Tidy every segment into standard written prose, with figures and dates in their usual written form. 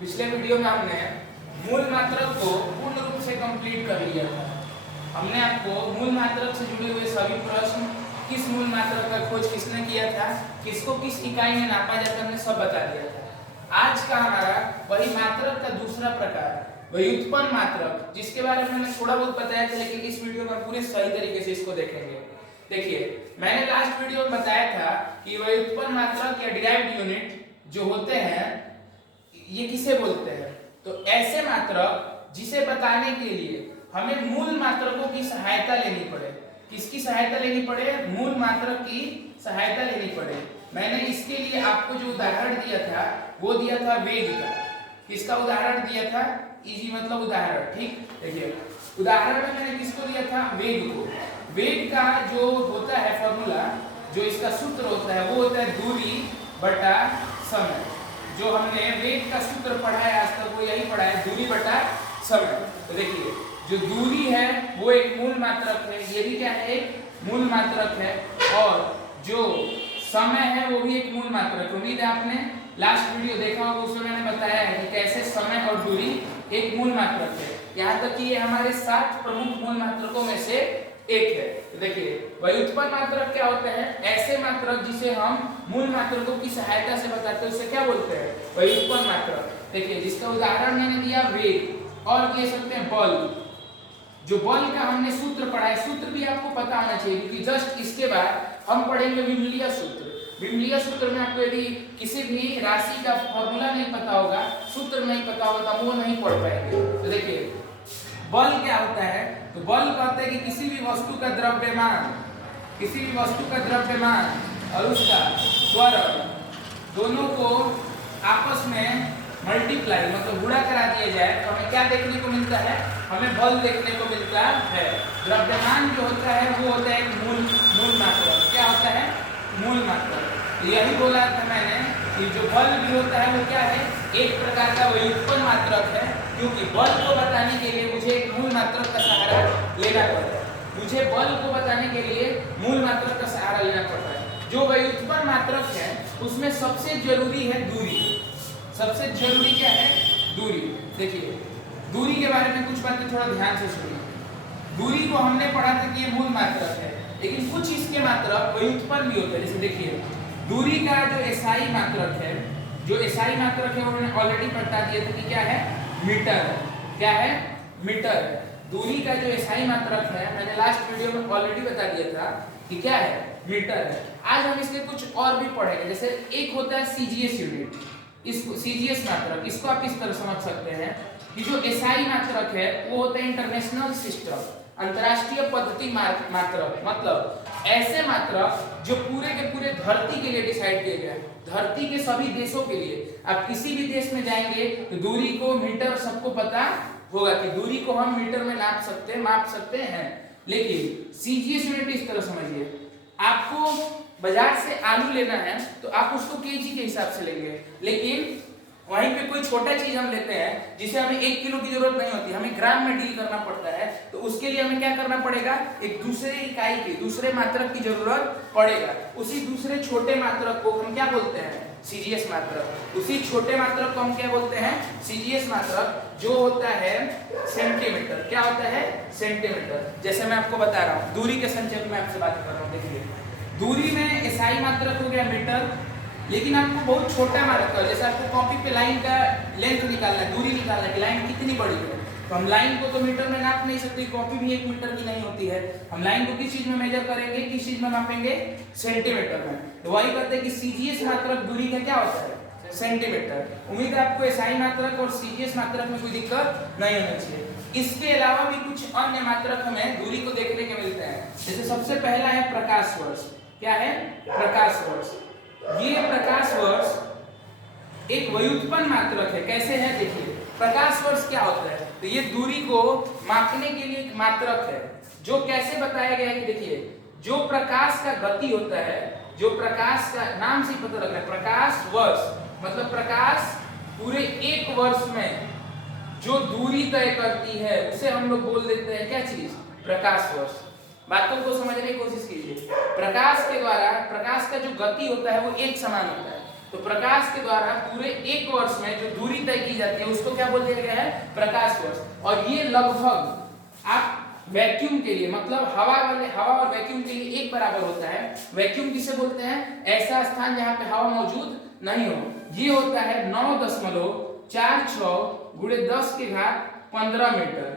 पिछले वीडियो में हमने मूल मात्रक को पूर्ण रूप से कंप्लीट कर लिया था। हमने आपको मूल मात्रक से जुड़े हुए सभी प्रश्न, किस मूल मात्रक का खोज किसने किया था, किसको किस इकाई में नापा जाता है, हमने सब बता दिया था। आज का हमारा वही मात्रक का दूसरा प्रकार, व्युत्पन्न मात्रक, जिसके बारे में मैंने थोड़ा बहुत बताया था, लेकिन इस वीडियो में पूरे सही तरीके से इसको देखेंगे। देखिए, मैंने लास्ट वीडियो में बताया था कि व्युत्पन्न मात्रक या डिराइव्ड यूनिट जो होते हैं ये किसे बोलते हैं। तो ऐसे मात्रक जिसे बताने के लिए हमें मूल मात्रकों की सहायता लेनी पड़े। किसकी सहायता लेनी पड़े? मूल मात्रक की सहायता लेनी पड़े। मैंने इसके लिए आपको जो उदाहरण दिया था वो दिया था वेग का। किसका उदाहरण दिया था? इजी मतलब उदाहरण, ठीक। देखिए, उदाहरण में मैंने किसको दिया था? वेग को। वेग का जो होता है फॉर्मूला, जो इसका सूत्र होता है वो होता है दूरी बटा समय। जो हमने वेग का सूत्र पढ़ा है आज तक वो यही पढ़ा है, दूरी बटा समय। तो देखिए, जो दूरी है वो एक मूल मात्रक है, ये भी क्या है? एक मूल मात्रक है। और जो समय है वो भी एक मूल मात्रक। उम्मीद है आपने लास्ट वीडियो देखा होगा, उसमें मैंने बताया है कि कैसे समय और दूरी एक मूल मात्रक है। यहाँ तक कि ये हमारे 7 प्रमुख मूल मात्रकों में से एक है। तो देखिए, व्युत्पन्न मात्रक क्या होते हैं? ऐसे मात्रक जिसे हम मूल मात्रकों की सहायता से बताते हैं उसे क्या बोलते हैं? व्युत्पन्न मात्रक। देखिए, जिसका उदाहरण मैंने दिया वेग, और कह सकते हैं बल। जो बल का हमने सूत्र पढ़ा है, सूत्र भी आपको पता होना चाहिए, क्योंकि जस्ट इसके बाद हम पढ़ेंगे विमलीय सूत्र। विमलीय सूत्र में आपको यदि किसी भी राशि का फॉर्मूला नहीं पता होगा, सूत्र नहीं पता होगा, तो वो नहीं पढ़ पाएंगे। तो देखिए, बल क्या होता है? तो बल कहते हैं कि किसी भी वस्तु का द्रव्यमान, किसी भी वस्तु का द्रव्यमान और उसका त्वरण दोनों को आपस में मल्टीप्लाई मतलब गुणा करा दिया जाए तो हमें क्या देखने को मिलता है? हमें बल देखने को मिलता है। द्रव्यमान जो होता है वो होता है एक मूल मात्रक। क्या होता है? मूल मात्रक। यही बोला था मैंने कि जो बल भी होता है वो क्या है? एक प्रकार का व्युत्पन्न मात्रक है, क्योंकि बल को बताने के लिए मुझे एक मूल मात्रक का सहारा लेना पड़ता है। मुझे बल को बताने के लिए मूल मात्रक का सहारा लेना पड़ता है। जो व्युत्पन्न मात्रक है उसमें सबसे जरूरी है दूरी। सबसे जरूरी क्या है? दूरी। देखिए, दूरी के बारे में कुछ बातें थोड़ा ध्यान से सुनिए। दूरी को हमने पढ़ा था कि ये मूल मात्रक है, लेकिन कुछ इसके मात्रक व्युत्पन्न भी होते हैं। जैसे देखिए, दूरी का जो एसआई मात्रक है, जो एसआई मात्रक है वो मैंने ऑलरेडी बता दिया था कि क्या है? मीटर है। क्या है? मीटर है। दूरी का जो एसआई मात्रक है मैंने लास्ट वीडियो में ऑलरेडी बता दिया था कि क्या है? मीटर है। आज हम इसके कुछ और भी पढ़ेंगे। जैसे एक होता है सीजीएस यूनिट, इसको सीजीएस मात्रक, इसको आप इस तरह समझ सकते हैं कि जो एसआई मात्रक है वो होता है इंटरनेशनल सिस्टम, अंतरराष्ट्रीय पद्धति मात्रक। मतलब ऐसे मात्रक जो पूरे के पूरे धरती के लिए डिसाइड किए गए, धरती के सभी देशों के लिए। आप किसी भी देश में जाएंगे तो दूरी को मीटर सबको पता होगा कि दूरी को हम मीटर में माप सकते हैं। लेकिन सीजीएस यूनिट इस तरह समझिए, आपको बाजार से आलू लेना है तो आप उसको केजी के हिसाब से लेंगे, लेकिन वहीं पे कोई छोटा चीज हम लेते हैं जिसे हमें 1 किलो की जरूरत नहीं होती, हमें ग्राम में डील करना पड़ता है, तो उसके लिए हमें क्या करना पड़ेगा? एक दूसरे इकाई की, दूसरे मात्रक की जरूरत पड़ेगा। उसी दूसरे छोटे मात्रक को हम क्या बोलते हैं? सीजीएस मात्रक। उसी छोटे मात्रक को हम क्या बोलते हैं? सीजीएस मात्रक, जो होता है सेंटीमीटर। क्या होता है? सेंटीमीटर। जैसे मैं आपको बता रहा हूँ, दूरी के संक्षेप में आपसे बात कर रहा हूँ। देखिए, दूरी में एसआई मात्रक हो गया मीटर, लेकिन आपको बहुत छोटा मात्रक, जैसे आपको कॉपी पे लाइन का लेंथ निकालना है, दूरी निकालना है कि लाइन कितनी बड़ी है, तो हम लाइन को तो मीटर में नाप नहीं सकते, कॉपी भी 1 मीटर की नहीं होती है। हम लाइन को किस चीज में मेजर करेंगे? किस चीज में मापेंगे? सेंटीमीटर में। तो वही कहते हैं कि सीजीएस मात्रक दूरी का क्या होता है? सेंटीमीटर। उम्मीद है आपको एसआई मात्रक और सीजीएस मात्रक में कोई दिक्कत नहीं होनी चाहिए। इसके अलावा भी कुछ अन्य मात्रक हमें दूरी को देखने के मिलते हैं। जैसे सबसे पहला है प्रकाश वर्ष। क्या है? प्रकाश वर्ष। ये प्रकाश वर्ष एक व्युत्पन्न मात्रक है। कैसे है? देखिए, प्रकाश वर्ष क्या होता है? तो ये दूरी को मापने के लिए एक मात्रक है, जो कैसे बताया गया है कि देखिए, जो प्रकाश का गति होता है, जो प्रकाश का नाम से ही पता लग रहा है, प्रकाश वर्ष मतलब प्रकाश पूरे 1 वर्ष में जो दूरी तय करती है उसे हम लोग बोल देते हैं क्या चीज? प्रकाश वर्ष। बातों को समझने की कोशिश कीजिए। प्रकाश के द्वारा, प्रकाश का जो गति होता है वो एक समान होता है, तो प्रकाश के द्वारा पूरे एक वर्ष में जो दूरी तय की जाती है उसको क्या बोल दिया गया है, प्रकाश वर्ष। और ये लगभग आप वैक्यूम के लिए, मतलब हवा और वैक्यूम के लिए एक बराबर होता है। वैक्यूम किसे बोलते हैं, ऐसा स्थान जहां पे हवा मौजूद नहीं हो। ये होता है 9.46 गुणे 10 के घात 15 metre,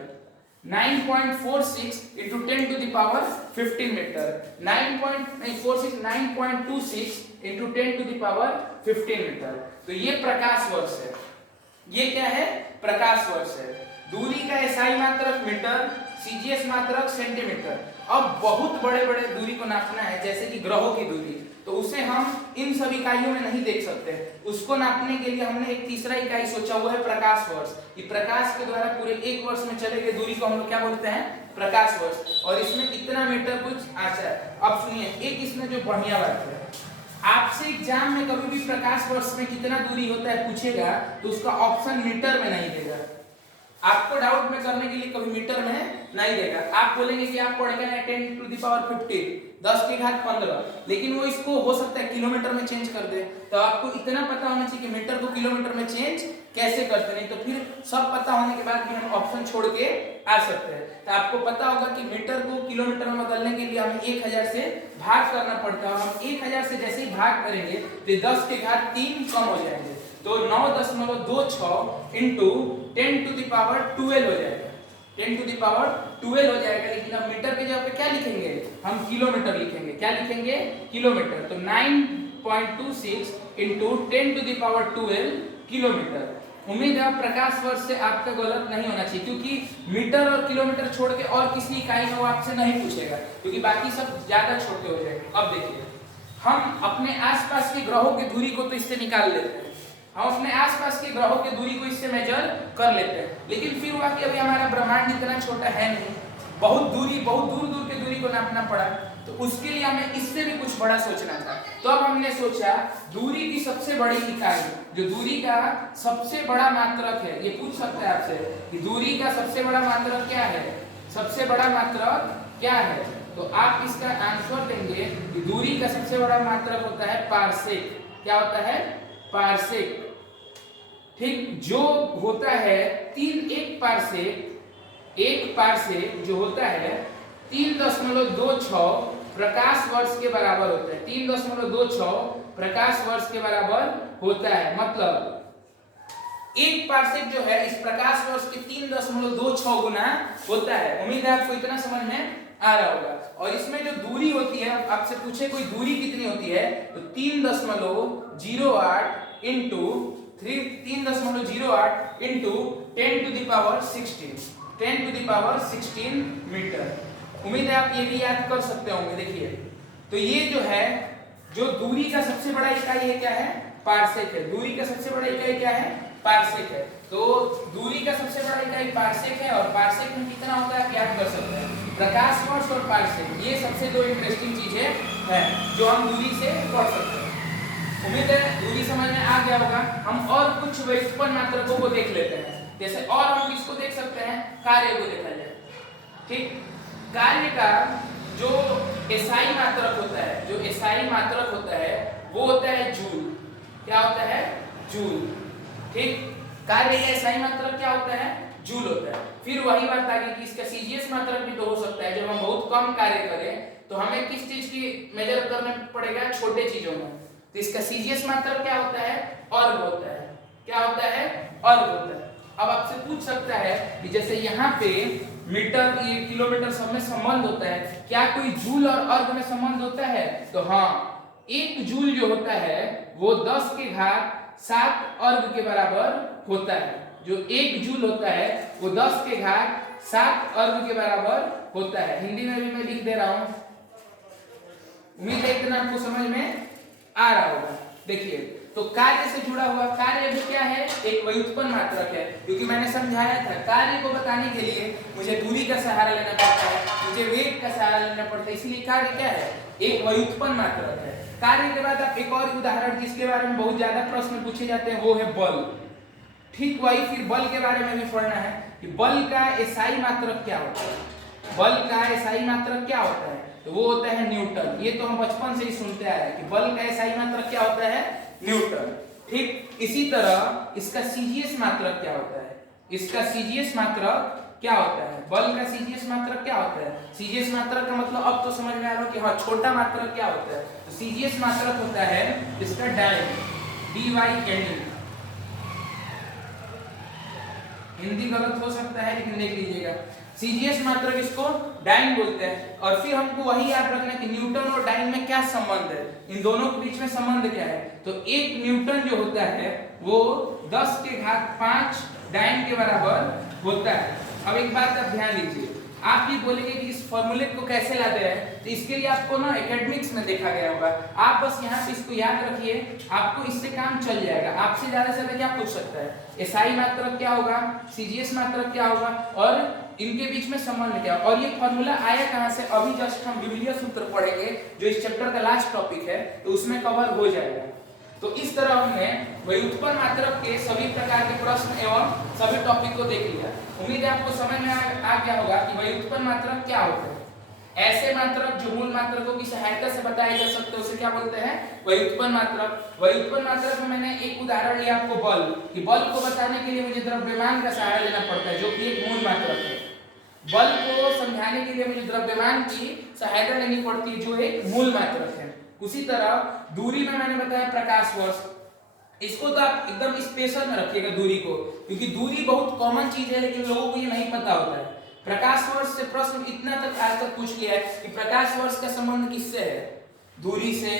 9.46 into 10 to the power 15 metre, 9.26 into 10 to the power 15 metre. तो ये प्रकाश वर्ष है। ये क्या है, प्रकाश वर्ष है। दूरी का एसआई मात्रक मीटर, सीजीएस मात्रक सेंटीमीटर। अब बहुत बड़े बड़े दूरी को नापना है, जैसे कि ग्रहों की दूरी, तो उसे हम इन सब इकाइयों में नहीं देख सकते। उसको नापने के लिए हमने एक तीसरा इकाई सोचा हुआ है, प्रकाश वर्ष। कि प्रकाश के द्वारा पूरे एक वर्ष में चले गए दूरी को हम लोग क्या बोलते हैं, प्रकाश वर्ष। और इसमें कितना मीटर कुछ आता है। अब सुनिए, एक इसमें जो बढ़िया बात है, आपसे एग्जाम में कभी भी प्रकाश वर्ष में कितना दूरी होता है पूछेगा तो उसका ऑप्शन मीटर में नहीं देगा। आपको डाउट में करने के लिए कभी मीटर में नहीं देगा। आप बोलेंगे कि आप पढ़ के आए 10 to the power 15, 10 के घात 15, लेकिन वो इसको हो सकता है किलोमीटर में चेंज कर दे। तो आपको इतना पता होना चाहिए कि मीटर को किलोमीटर में चेंज कैसे करते, नहीं तो फिर सब पता होने के बाद भी हम ऑप्शन छोड़ के आ सकते हैं। तो आपको पता होगा कि मीटर को किलोमीटर में बदलने के लिए हमें 1000 से भाग करना पड़ता है। हम 1000 से जैसे ही भाग करेंगे तो 10 के घात 3 कम हो जाएंगे, तो 9.26 इंटू 10 to the power 12 हो जाएगा, 10 to the power 12 हो जाएगा। लेकिन अब मीटर के जगह पे क्या लिखेंगे, हम किलोमीटर लिखेंगे। क्या लिखेंगे, किलोमीटर। तो 9.26 into 10 to the power 12 kilometre. उम्मीद है प्रकाश वर्ष से आपका गलत नहीं होना चाहिए, क्योंकि मीटर और किलोमीटर छोड़ के और किसी इकाई में वो आपसे नहीं पूछेगा, क्योंकि बाकी सब ज्यादा छोटे हो जाएंगे। अब देखिए, हम अपने आसपास के ग्रहों की दूरी को तो इससे निकाल लेते हैं, हम अपने आसपास के ग्रहों की दूरी को इससे मेजर कर लेते हैं। लेकिन फिर हुआ कि अभी हमारा ब्रह्मांड इतना छोटा है नहीं, बहुत दूर दूर की दूरी को नापना पड़ा, तो उसके लिए हमें इससे भी कुछ बड़ा सोचना था। तो अब हमने सोचा दूरी की सबसे बड़ी इकाई, जो दूरी का सबसे बड़ा मात्रक है, ये पूछ सकता है आपसे कि दूरी का सबसे बड़ा मात्रक क्या है, सबसे बड़ा मात्रक क्या है। तो आप इसका आंसर देंगे कि दूरी का सबसे बड़ा मात्रक होता है पारसेक। क्या होता है, पारसेक। ठीक, जो होता है एक पारसेक जो होता है 3.26 प्रकाश वर्ष के बराबर होता है। 3.26 प्रकाश वर्ष के बराबर होता है। मतलब एक पारसेक जो है इस प्रकाश वर्ष के 3.26 गुना होता है। उम्मीद है आपको इतना समझ में आ रहा होगा। और इसमें जो दूरी होती है, आपसे पूछे कोई दूरी कितनी होती है, तो 3.08 into 3.08 into 10 to the power 16, 10 to the power 16 metre. उम्मीद है आप ये भी याद कर सकते होंगे। देखिए, तो ये जो है, जो दूरी का सबसे बड़ा इकाई है क्या है, पारसेक है। दूरी का सबसे बड़ा इकाई क्या है, पारसेक है। तो दूरी का सबसे बड़ा इकाई पारसेक है, और पारसेक में कितना होता है आप याद कर सकते हैं, प्रकाश वर्ष और पारसेक, ये सबसे दो इंटरेस्टिंग चीजें हैं जो हम दूरी से पढ़ सकते हैं। उम्मीद है दूरी समझ में आ गया होगा। हम और कुछ व्युत्पन्न मात्रकों को देख लेते हैं। जैसे और हम किसको देख सकते हैं, कार्य को देखा जाए। ठीक, कार्य का जो एसआई मात्रक होता है, जो एसआई मात्रक होता है वो होता है जूल। क्या होता है, जूल। ठीक, कार्य का एसआई मात्रक क्या होता है, जूल होता है। फिर वही बात आ गई कि इसका सीजीएस मात्रक भी तो हो सकता है। जब हम बहुत कम कार्य करें तो हमें किस चीज की मेजर करना पड़ेगा, छोटे चीजों में। तो इसका सीजीएस मात्रक क्या होता है, अर्ग होता है। क्या होता है, अर्ग होता है। अब आपसे पूछ सकता है कि जैसे यहाँ पे मीटर, ये किलोमीटर, सब में संबंध होता है, क्या कोई जूल और अर्ग में संबंध होता है। तो हाँ, एक जूल जो होता है वो 10 के घात 7 अर्ग के बराबर होता है। जो एक जूल होता है वो 10 के घात 7 अर्ग के बराबर होता है। हिंदी में भी मैं लिख दे रहा हूं, उम्मीद है इतना आपको समझ में आ रहा होगा। देखिए, तो कार्य से जुड़ा हुआ, कार्य भी क्या है, एक व्युत्पन्न मात्रक है। क्योंकि मैंने समझाया था कार्य को बताने के लिए मुझे दूरी का सहारा लेना पड़ता है, मुझे वेग का सहारा लेना पड़ता है, इसलिए कार्य क्या है, एक व्युत्पन्न मात्रक है। कार्य के बाद आप एक और उदाहरण जिसके बारे में बहुत ज्यादा प्रश्न पूछे जाते हैं वो है बल। ठीक, वही फिर बल के बारे में भी पढ़ना है कि बल का एसआई मात्रक क्या होता है। बल का एसआई मात्रक क्या होता है, तो वो होता है न्यूटन। ये तो हम बचपन से ही सुनते आए हैं कि बल का एसआई मात्रक क्या होता है, न्यूटन। ठीक इसी तरह इसका सीजीएस मात्रक क्या होता है, इसका सीजीएस मात्रक क्या होता है, बल का सीजीएस मात्रक क्या होता है। सीजीएस मात्रक का मतलब अब तो समझ में आ रहा है कि हाँ छोटा मात्रक क्या होता है। तो सीजीएस मात्रक होता है इसका डाइन, DYN। हिंदी गलत हो सकता है लेकिन देख लीजिएगा, सीजीएस मात्रक इसको डाइन बोलते हैं। और फिर हमको वही याद रखना कि न्यूटन और डाइन में क्या संबंध है, इन दोनों के बीच में संबंध क्या है। तो एक न्यूटन जो होता है वो 10 के घात 5 डाइन के बराबर होता है। अब एक बात आप ध्यान दीजिए, आप ये बोलेंगे कि इस फॉर्मूले को कैसे लाते हैं, तो इसके लिए आपको ना एकेडमिक्स में देखा गया होगा। आप बस यहाँ से इसको याद रखिए, आपको इससे काम चल जाएगा। आपसे ज्यादा से ज्यादा क्या पूछ सकता है, एसआई मात्रक क्या होगा, सीजीएस मात्रक क्या होगा और इनके बीच में संबंध क्या। और ये फॉर्मूला आया कहाँ से, अभी जस्ट हम विमिलीय सूत्र पढ़ेंगे जो इस चैप्टर का लास्ट टॉपिक है, तो उसमें कवर हो जाएगा। तो इस तरह हमने व्युत्पन्न मात्रक के सभी प्रकार के प्रश्न एवं सभी टॉपिक को देख लिया। उम्मीद है आपको समझ में आ गया होगा कि व्युत्पन्न मात्रक क्या होते हैं। ऐसे मात्रक जो मूल मात्रकों की सहायता से बताए जा सकते हैं उसे क्या बोलते हैं, व्युत्पन्न मात्रक। व्युत्पन्न मात्रक में मैंने एक उदाहरण लिया आपको बल, कि बल को बताने के लिए मुझे द्रव्यमान का सहारा लेना पड़ता है जो कि एक मूल मात्रक है। बल को समझाने के लिए मुझे द्रव्यमान की सहायता लेनी पड़ती है जो एक मूल मात्रक है। उसी तरह दूरी में मैंने बताया प्रकाश वर्ष, इसको तो आप एकदम स्पेशल में रखिएगा दूरी को, क्योंकि दूरी बहुत कॉमन चीज है लेकिन लोगों को ये नहीं पता होता है। प्रकाश वर्ष से प्रश्न इतना तक आज तक पूछ लिया है कि प्रकाश वर्ष का संबंध किससे है, दूरी से,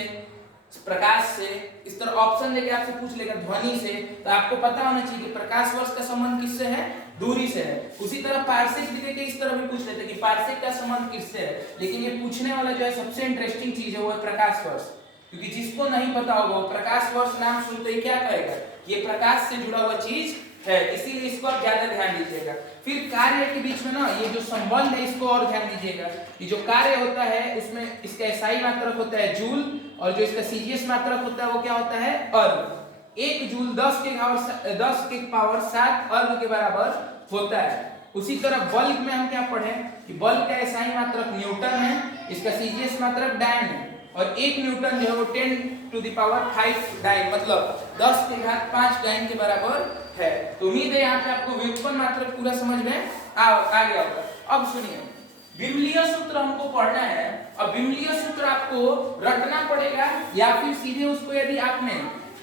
प्रकाश से। इस तरह ऑप्शन लेके आपसे पूछ लेगा ध्वनि से, तो आपको पता होना चाहिए कि प्रकाश वर्ष का संबंध किससे है, दूरी से है। उसी तरह पार्सेक भी देके इस तरह भी पूछ लेते कि पार्सेक का संबंध किससे है, लेकिन ये पूछने वाला जो है सबसे इंटरेस्टिंग चीज है वो है प्रकाश वर्ष, क्योंकि जिसको नहीं पता होगा वो प्रकाश वर्ष नाम सुनते ही क्या कहेगा, ये प्रकाश से जुड़ा हुआ चीज है, इसीलिए इसको आप ज्यादा ध्यान दीजिएगा। फिर कार्य के बीच में ना ये जो संबंध है इसको और ध्यान दीजिएगा। ये जो कार्य होता है उसमें इसका एसआई मात्रक होता है जूल, और जो इसका सीजीएस मात्रक होता है वो क्या होता है, अर्ग। 1 जूल 10 के पावर 7 अर्ग के बराबर होता है। उसी तरह बल में हम क्या पढ़े कि बल का एसआई मात्रक न्यूटन है, इसका सीजीएस मात्रक डाइन है, और 1 न्यूटन जो है वो 10⁵ डाइन मतलब 10 के घात 5 डाइन के बराबर है। तो उम्मीद है यहाँ पे आपको व्युत्पन्न मात्रक पूरा समझ में आ गया होगा। अब सुनिए, विमिलीय सूत्र हमको पढ़ना है। अब विमिलीय सूत्र आपको रटना पड़ेगा या फिर सीधे उसको, यदि आपने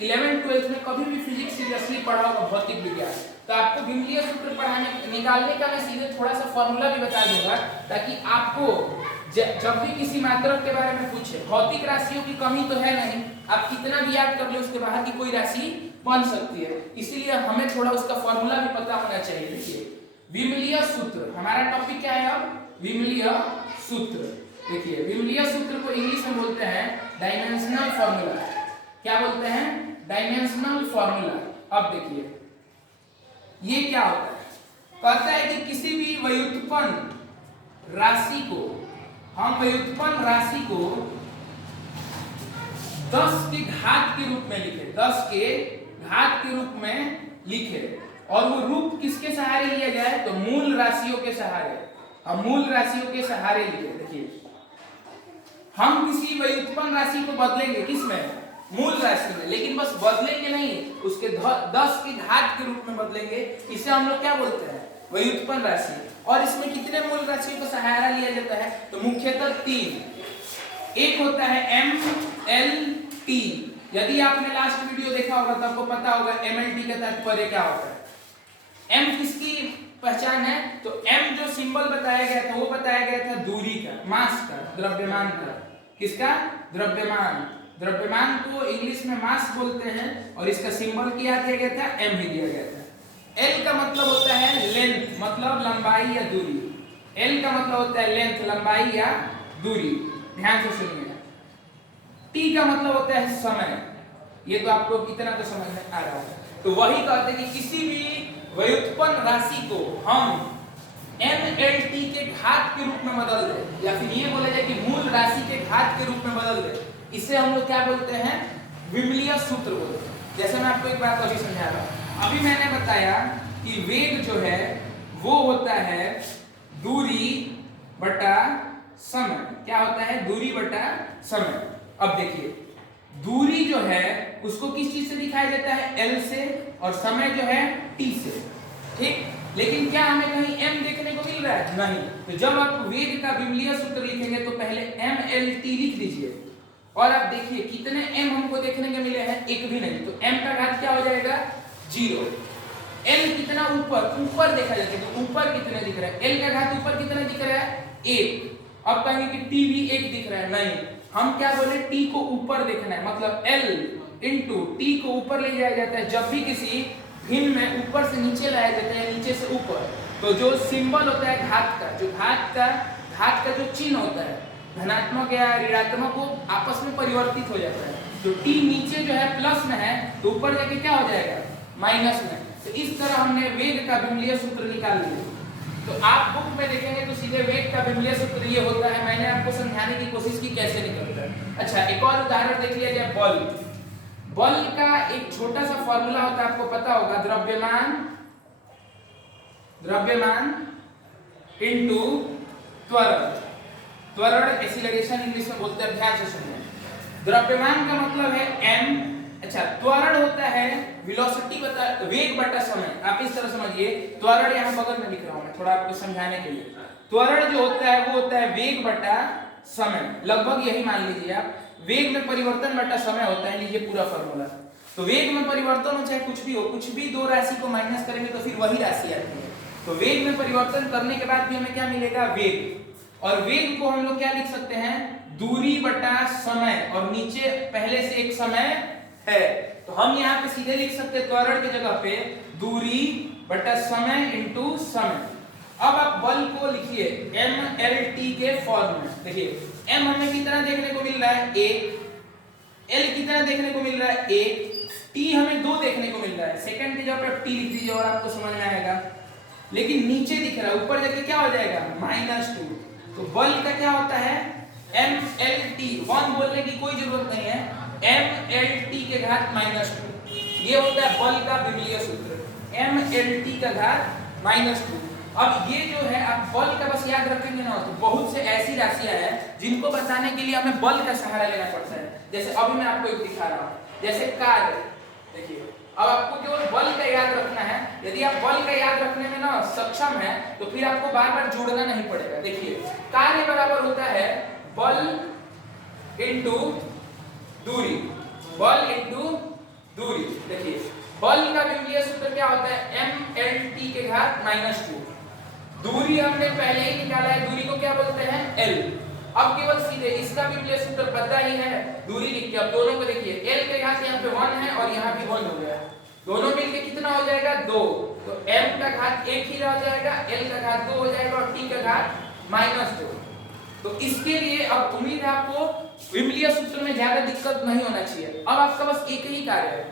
11th 12th में कभी भी फिजिक्स सीरियसली पढ़ा होगा, भौतिक विज्ञान, तो आपको विमिलीय सूत्र निकालने का मैं सीधे थोड़ा सा फॉर्मूला भी बता दूंगा, ताकि आपको जब भी किसी मात्रक के बारे में पूछे, भौतिक राशियों की कमी तो है नहीं, आप कितना भी याद कर ले उसके बाहर की कोई राशि बन सकती है, इसीलिए हमें थोड़ा उसका फॉर्मूला भी पता होना चाहिए। देखिए विमिलीय सूत्र, हमारा टॉपिक क्या है अब, विमिलीय सूत्र। देखिए विमिलीय सूत्र को इंग्लिश में बोलते हैं डायमेंशनल फॉर्मूला। क्या बोलते हैं, डायमेंशनल फॉर्मूला। अब देखिए ये क्या होता है, कहता है कि किसी भी व्युत्पन्न राशि को, हम व्युत्पन्न राशि को 10 के घात के रूप में लिखे, 10 के घात के रूप में लिखे, और वो रूप किसके सहारे लिया जाए, तो मूल राशियों के सहारे। हम मूल राशियों के सहारे लिखे। देखिए हम किसी व्युत्पन्न राशि को बदलेंगे किसमें, मूल राशि में, लेकिन बस बदलेंगे नहीं, उसके 10 के घात के रूप में बदलेंगे। इसे हम लोग क्या बोलते हैं, व्युत्पन्न राशि। और इसमें कितने मूल राशियों का सहारा लिया जाता है, तो मुख्यतः 3। एक होता है MLT, यदि आपने लास्ट वीडियो देखा होगा तो आपको पता होगा MLT का तात्पर्य क्या होता है। M किसकी पहचान है, तो M जो सिंबल बताया गया था वो बताया गया था दूरी का, मास का, द्रव्यमान का। किसका, द्रव्यमान। द्रव्यमान को इंग्लिश में मास बोलते हैं, और इसका सिंबल क्या दिया गया था, M भी दिया गया था। L का मतलब होता है लेंथ, मतलब लंबाई या दूरी। L का मतलब होता है लेंथ, लंबाई या दूरी। ध्यान से सुनिए। T का मतलब होता है समय। ये तो आपको इतना तो समझ में आ रहा है। तो वही कहते हैं कि किसी भी व्युत्पन्न राशि को हम MLT के घात के रूप में बदल दें, या फिर ये बोला जाए कि मूल राशि के घात के रूप में बदल दें, इसे हम लोग क्या बोलते हैं, विमिलीय सूत्र बोलते हैं। जैसे मैं आपको एक बात अभी समझा रहा हूं, अभी मैंने बताया कि वेग जो है वो होता है दूरी बटा समय। क्या होता है, दूरी बटा समय। अब देखिए दूरी जो है उसको किस चीज से दिखाया जाता है, l से, और समय जो है t से, ठीक। लेकिन क्या हमें कहीं m देखने को मिल रहा है, नहीं। तो जब आप वेग का विमीय सूत्र लिखेंगे तो पहले mlt लिख दीजिए, और आप देखिए कितने m हमको देखने को मिले हैं, एक भी नहीं। तो m का घात क्या हो जाएगा, 0। l कितना ऊपर देखा जाता है, तो ऊपर कितने दिख रहा है, l का घात ऊपर कितना दिख रहा है, 1। अब कहेंगे कि t भी 1 दिख रहा है, नहीं, हम क्या बोले, t को ऊपर देखना है, मतलब l इंटू t को ऊपर ले जाया जाता है। जब भी किसी भिन्न में ऊपर से नीचे लाया जाता है, नीचे से ऊपर, तो जो सिंबल होता है घात का, जो घात का जो चिन्ह होता है, धनात्मक या ऋणात्मक, वो आपस में परिवर्तित हो जाता है। तो t नीचे जो है प्लस में है, तो ऊपर जाके क्या हो जाएगा, माइनस में। तो इस तरह हमने वेग का विमीय सूत्र निकाल लिया। तो आप बुक में देखेंगे तो सीधे वेग का विमीय सूत्र ये होता है। मैंने आपको समझाने की कोशिश की कैसे निकलता है। अच्छा, एक और उदाहरण देख लिया जाए, बल का एक छोटा सा फॉर्मूला होता है, आपको पता होगा, द्रव्यमान इनटू त्वरण, एक्सीलरेशन इंग्लिश में बोलते हैं, ध्यान से सुनिए। द्रव्यमान का मतलब है m। अच्छा, त्वरण होता है वेलोसिटी बटा वेग बटा समय। आप इस तरह समझिए, त्वरण यहाँ बगल में लिख रहा हूं मैं थोड़ा आपको समझाने के लिए। त्वरण जो होता है वो होता है वेग बटा समय, लगभग यही मान लीजिए आप। वेग में परिवर्तन बटा समय होता है, लीजिए पूरा फॉर्मूला। तो वेग में परिवर्तन हो चाहे कुछ भी हो, कुछ भी दो राशि को माइनस करेंगे तो फिर वही राशि आती है। तो वेग में परिवर्तन करने के बाद भी हमें क्या मिलेगा, वेग। और वेग को हम लोग क्या लिख सकते हैं, दूरी बटा समय, और नीचे पहले से एक समय है, तो हम यहाँ पे सीधे लिख सकते हैं त्वरण की जगह पे दूरी बटा समय इंटू समय। अब आप बल को लिखिए mlt के फॉर्म में। देखिए m हमें कितना देखने को मिल रहा है, 1। l कितना देखने को मिल रहा है, 1। t हमें 2 देखने को मिल रहा है। सेकंड की जगह पर t लिख दीजिए और आपको समझ में आएगा। लेकिन नीचे दिख रहा है, ऊपर जाके क्या हो जाएगा, -2। तो बल का क्या होता है, mlt, 1 बोलने की कोई जरूरत नहीं है, mlt के घात -2। ये होता है बल का विमीय सूत्र, mlt का घात -2। अब ये जो है आप बल का बस याद रखेंगे ना, तो बहुत से ऐसी राशियां हैं जिनको बताने के लिए हमें बल का सहारा लेना पड़ता है। जैसे अभी मैं आपको एक दिखा रहा हूं, जैसे कार्य। देखिए, अब आपको केवल बल का याद रखना है। यदि आप बल का याद रखने में ना सक्षम है तो फिर आपको बार बार जोड़ना नहीं पड़ेगा। देखिए, कार्य बराबर होता है बल इंटू दूरी, बल इंटू दूरी। देखिए, बल का विमीय सूत्र क्या होता है, mlt के घात -2। दूरी हमने पहले ही निकाला है, दूरी को क्या बोलते हैं, l। अब केवल सीधे इसका विमीय सूत्र पता ही है, दूरी लिख के अब दोनों को देखिए, l के घात यहाँ पे 1 है और यहाँ भी 1 हो गया, दोनों मिलके कितना हो जाएगा, 2। तो m का घात 1 ही रह जाएगा, l का घात 2 हो जाएगा और t का घात -2। तो इसके लिए अब उम्मीद है आपको विमीय सूत्र में ज्यादा दिक्कत नहीं होना चाहिए। अब आपका बस एक ही कार्य है,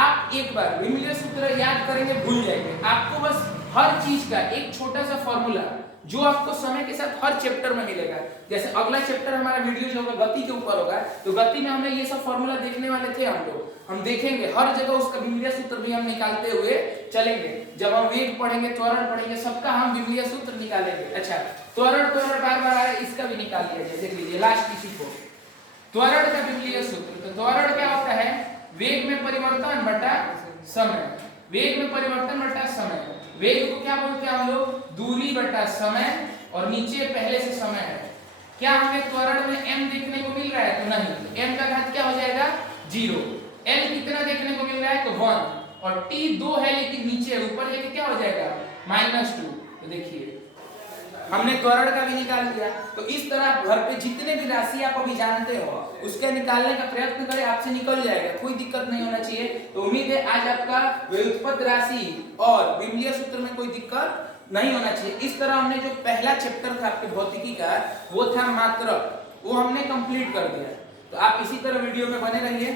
आप एक बार विमीय सूत्र याद करेंगे, भूल जाएंगे। आपको बस हर चीज का एक छोटा सा फॉर्मूला जो आपको समय के साथ हर चैप्टर में मिलेगा। जैसे अगला चैप्टर हमारा वीडियो जो होगा गति के ऊपर होगा, तो गति में हमें ये सब फॉर्मूला देखने वाले थे हम लोग। हम देखेंगे हर जगह उसका विमीय सूत्र भी हम निकालते हुए चलेंगे। जब हम वेग पढ़ेंगे, त्वरण पढ़ेंगे, सबका हम विमीय सूत्र निकालेंगे। अच्छा, त्वरण बार बार आ रहा है, इसका भी निकाल लिया जाए। देख लीजिए लास्ट इसी को, त्वरण का विमीय सूत्र। तो त्वरण क्या होता है, वेग में परिवर्तन बटा समय, वेग में परिवर्तन बटा समय। वेग को क्या बोलते हैं हम लोग, दूरी बटा समय, और नीचे पहले से समय है। क्या हमें त्वरण में m देखने को मिल रहा है, तो नहीं, m का घात क्या हो जाएगा, 0। l कितना देखने को मिल रहा है, तो 1, और t 2 है लेकिन नीचे, ऊपर लेके क्या हो जाएगा, -2। तो देखिए हमने त्वरण का भी निकाल लिया। तो इस तरह घर पे जितने भी राशि आप अभी जानते हो उसके निकालने का प्रयत्न करें, आपसे निकल जाएगा, कोई दिक्कत नहीं होना चाहिए। तो उम्मीद है आज आपका व्युत्पत्ति राशि और विमीय सूत्र में कोई दिक्कत नहीं होना चाहिए। इस तरह हमने जो पहला चैप्टर था आपके भौतिकी का, वो था मात्रक, वो हमने कंप्लीट कर दिया। तो आप इसी तरह वीडियो में बने रहिए।